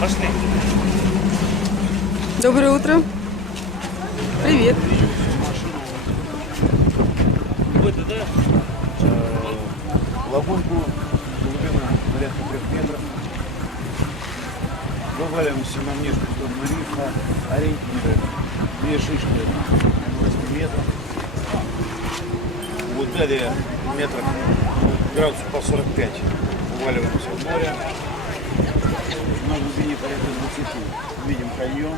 Пошли. Доброе утро. Привет. Вот это, да? Лагунку глубина порядка трех метров. Вываливаемся на внешнюю сторону рифа, ориентиры, две шишки 8 метров. Вот далее метров градусов по 45 уваливаемся в море. На глубине порядка 20 видим каньон.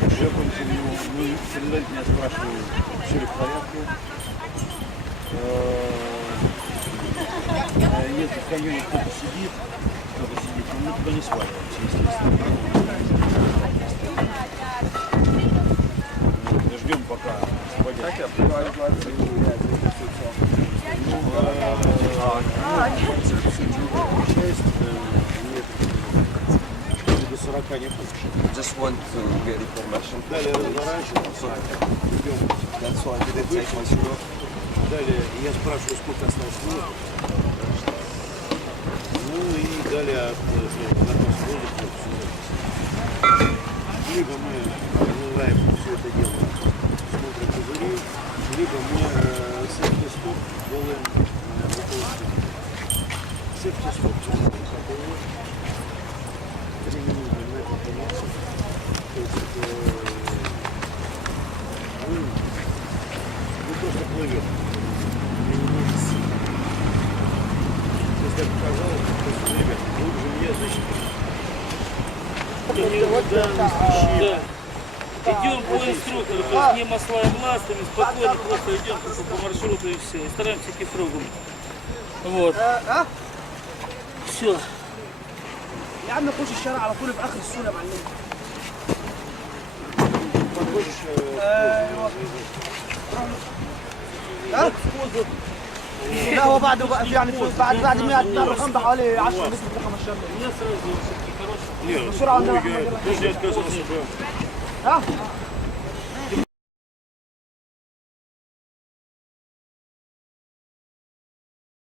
Шлепаемся в него. Мы предварительно спрашиваем, все ли в порядке. Э, Э, Если в каньоне кто-то сидит, кто-то сидит, но мы туда не сваливаемся, естественно. Ждем пока освободят. Э, э, 40 не больше. Just want to get information. Далее разворачиваемся, идем. That's why I didn't take my shoe off. Далее я спрашиваю, сколько осталось воздуха. Ну и далее от э, воздуха всё. Либо мы продолжаем все это дело, смотрим пузыри, либо мы э, сефти-стоп делаем э, около стены. Сефти-стоп делаем такой. Три минуты на это понятно. То есть э, мы, мы просто плывем. Если бы казалось, то ребят, глубже меня, значит, Да. Идем по инструктору, то есть не маслаем ластами, спокойно просто идем только по маршруту и все. И стараемся идти кругом. Вот. Все. يا عم خش الشارع على طول في اخر السوق يا معلم подходишь, لا هو بعده بقى يعني بعد بعد 100 الرقم بحوالي حوالي 10 متر 15 بسرعة. ها؟